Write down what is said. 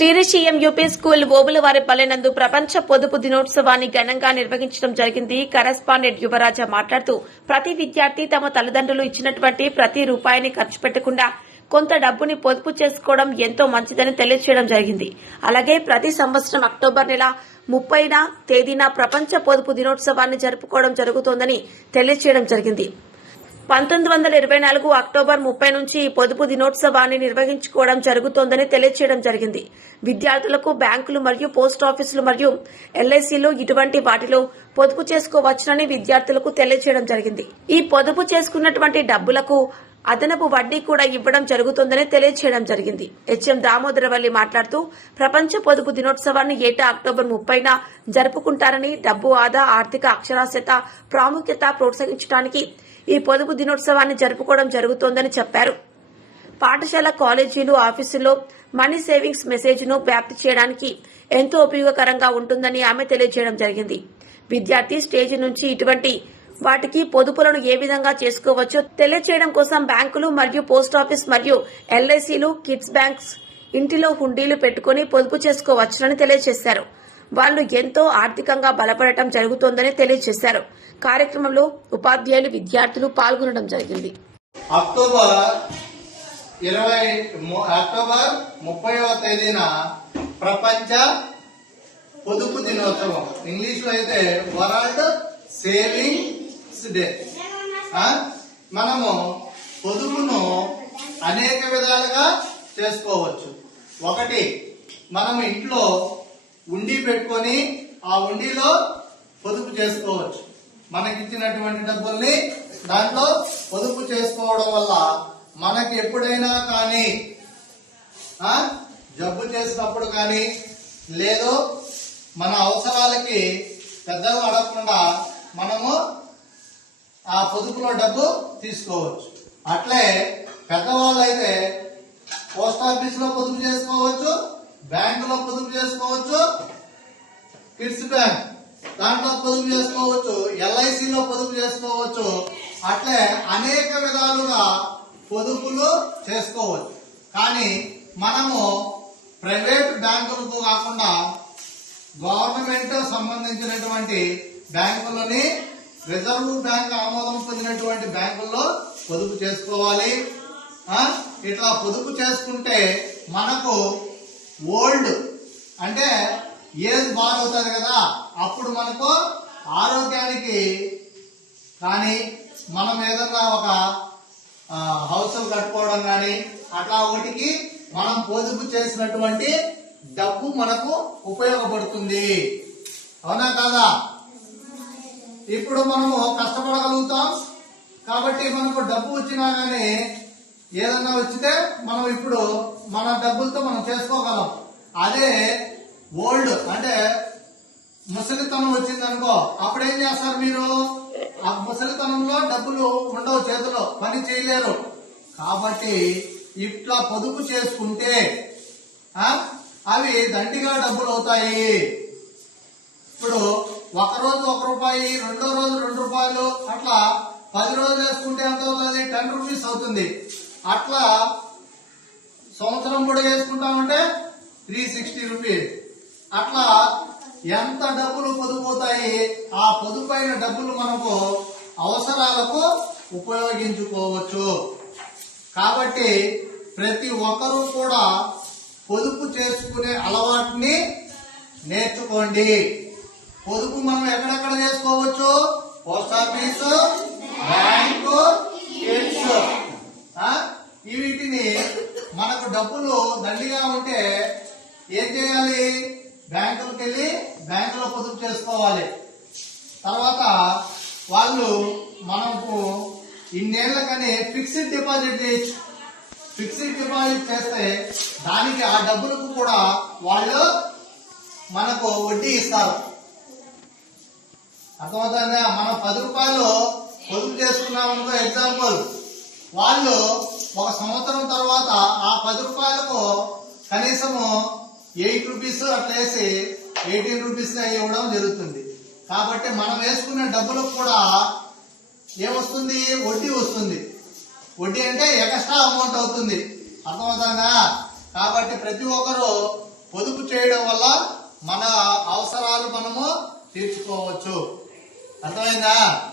శ్రీరిషియం UP school Obulavari పల్లెనందు ప్రపంచ పొదుపు దినోత్సవాన్ని ఘనంగా నిర్వహించడం జరిగింది. కరస్పాండెంట్ యువరాజ మాట్లాడుతూ ప్రతి విద్యార్థి తమ తల్లిదండ్రులు ఇచ్చినటువంటి ప్రతి రూపాయిని ఖర్చు పెట్టకుండా కొంత డబ్బుని పొదుపు చేసుకోవడం ఎంతో మంచిదని తెలియజేయడం జరిగింది. అలాగే ప్రతి సంవత్సరం అక్టోబర్ నెల ముప్పైన తేదీన ప్రపంచ పొదుపు దినోత్సవాన్ని జరుపుకోవడం జరుగుతోందని తెలియజేయడం జరిగింది. పంతొమ్మిది వందల ఇరవై నాలుగు అక్టోబర్ ముప్పై నుంచి ఈ పొదుపు దినోత్సవాన్ని నిర్వహించుకోవడం జరుగుతోందని తెలియజేయడం జరిగింది. విద్యార్థులకు బ్యాంకులు మరియు పోస్ట్ ఆఫీసులు మరియు ఎల్ఐసీలు ఇటువంటి వాటిలో పొదుపు చేసుకోవచ్చునని విద్యార్థులకు తెలియజేయడం జరిగింది. ఈ పొదుపు చేసుకున్నటువంటి డబ్బులకు అదనపు వడ్డీ కూడా ఇవ్వడం జరుగుతుందని తెలియజేయడం జరిగింది. హెచ్ఎం దామోదరవల్లి మాట్లాడుతూ ప్రపంచ పొదుపు దినోత్సవాన్ని ఏటా అక్టోబర్ ముప్పైన జరుపుకుంటారని డబ్బు ఆదా ఆర్థిక అక్షరాస్యత ప్రాముఖ్యత ప్రోత్సహించడానికి ఈ పొదుపు దినోత్సవాన్ని జరుపుకోవడం జరుగుతోందని చెప్పారు. పాఠశాల కాలేజీలు ఆఫీసుల్లో మనీ సేవింగ్స్ మెసేజ్ను వ్యాప్తి చేయడానికి ఎంతో ఉపయోగకరంగా ఉంటుందని ఆమె తెలియజేయడం జరిగింది. విద్యార్థి స్టేజ్ నుంచి ఇటువంటి వాటికి పొదుపులను ఏ విధంగా చేసుకోవచ్చో తెలియజేయడం కోసం బ్యాంకులు మరియు పోస్ట్ ఆఫీస్ మరియు ఎల్ఐసీలు కిడ్స్ బ్యాంక్స్ ఇంటిలో హుండీలు పెట్టుకుని పొదుపు చేసుకోవచ్చునని తెలియజేశారు వాళ్ళు ఎంతో ఆర్థికంగా బలపడటం జరుగుతోందని తెలియజేశారు కార్యక్రమంలో ఉపాధ్యాయులు విద్యార్థులు పాల్గొనడం జరిగింది. అక్టోబర్ ఇరవై అక్టోబర్ ముప్పైవ తేదీన ప్రపంచ పొదుపు దినోత్సవం. ఇంగ్లీష్లో అయితే వరల్డ్ సేవింగ్ మనము పొదుపును అనేక విధాలుగా చేసుకోవచ్చు. ఒకటి మనం ఇంట్లో ఉండి పెట్టుకొని ఆ ఉండిలో పొదుపు చేసుకోవచ్చు. మనకిచ్చినటువంటి డబ్బుల్ని దాంట్లో పొదుపు చేసుకోవడం వల్ల మనకి ఎప్పుడైనా కానీ జబ్బు చేసినప్పుడు కానీ లేదు మన అవసరాలకి పెద్దలు అడగకుండా మనము ఆ పొదుపులో డబ్బు తీసుకోవచ్చు. అట్లే పెద్దవాళ్ళు అయితే పోస్ట్ ఆఫీస్లో పొదుపు చేసుకోవచ్చు బ్యాంకులో పొదుపు చేసుకోవచ్చు కిడ్స్ బ్యాంక్ దాంట్లో పొదుపు చేసుకోవచ్చు ఎల్ఐసిలో పొదుపు చేసుకోవచ్చు. అట్లే అనేక విధాలుగా పొదుపులు చేసుకోవచ్చు. కానీ మనము ప్రైవేట్ బ్యాంకులకు కాకుండా గవర్నమెంట్ సంబంధించినటువంటి బ్యాంకులని రిజర్వ్ బ్యాంక్ ఆమోదం పొందినటువంటి బ్యాంకుల్లో పొదుపు చేసుకోవాలి. ఇట్లా పొదుపు చేసుకుంటే మనకు ఓల్డ్ అంటే ఏజ్ బాగవుతుంది కదా. అప్పుడు మనకు ఆరోగ్యానికి కానీ మనం ఏదన్నా ఒక హౌస్ కట్టుకోవడం కానీ అట్లా ఒకటికి మనం పొదుపు చేసినటువంటి డబ్బు మనకు ఉపయోగపడుతుంది. అవునా కాదా? ఇప్పుడు మనము కష్టపడగలుగుతాం. కాబట్టి మనకు డబ్బు వచ్చినా గానీ ఏదన్నా వచ్చితే మనం ఇప్పుడు మన డబ్బులతో మనం చేసుకోగలం. అదే ఓల్డ్ అంటే ముసలితనం వచ్చింది అనుకో అప్పుడు ఏం చేస్తారు మీరు? ఆ ముసలితనంలో డబ్బులు ఉండవు చేతిలో పని చేయలేరు. కాబట్టి ఇట్లా పొదుపు చేసుకుంటే అవి దండిగా డబ్బులు అవుతాయి ఇప్పుడు ఒక రోజు ఒక రూపాయి రెండో రోజు రెండు రూపాయలు అట్లా పది రోజులు వేసుకుంటే ఎంత అవుతుంది? టెన్ రూపీస్ అవుతుంది. అట్లా సంవత్సరం కూడా వేసుకుంటామంటే త్రీ సిక్స్టీ రూపీస్. అట్లా ఎంత డబ్బులు పొదుపుతాయి? ఆ పొదుపైన డబ్బులు మనకు అవసరాలకు ఉపయోగించుకోవచ్చు. కాబట్టి ప్రతి ఒక్కరూ కూడా పొదుపు చేసుకునే అలవాటుని నేర్చుకోండి. పొదుపు మనం ఎక్కడెక్కడ చేసుకోవచ్చు? పోస్ట్ ఆఫీసు బ్యాంకు ఈ వీటిని మనకు డబ్బులు దండిగా ఉంటే ఏం చేయాలి? బ్యాంకులకు వెళ్ళి బ్యాంకులో పొదుపు చేసుకోవాలి. తర్వాత వాళ్ళు మనకు ఇన్నేళ్ళకని ఫిక్స్డ్ డిపాజిట్ చేయొచ్చు. ఫిక్స్డ్ డిపాజిట్ చేస్తే దానికి ఆ డబ్బులకు కూడా వాళ్ళు మనకు వడ్డీ ఇస్తారు. అర్థమవుతుందా మనం పది రూపాయలు పొదుపు చేసుకున్నాం అనుకో ఎగ్జాంపుల్ వాళ్ళు ఒక సంవత్సరం తర్వాత ఆ పది రూపాయలకు కనీసము ఎయిట్ రూపీస్ అట్లా వేసి ఎయిటీన్ రూపీస్ ఇవ్వడం జరుగుతుంది. కాబట్టి మనం వేసుకునే డబ్బులకు కూడా ఏమొస్తుంది? వడ్డీ వస్తుంది. వడ్డీ అంటే ఎక్స్ట్రా అమౌంట్ అవుతుంది. అర్థమవుతుందా? కాబట్టి ప్రతి ఒక్కరూ పొదుపు చేయడం వల్ల మన అవసరాలు మనము తీర్చుకోవచ్చు. అర్థమైందా?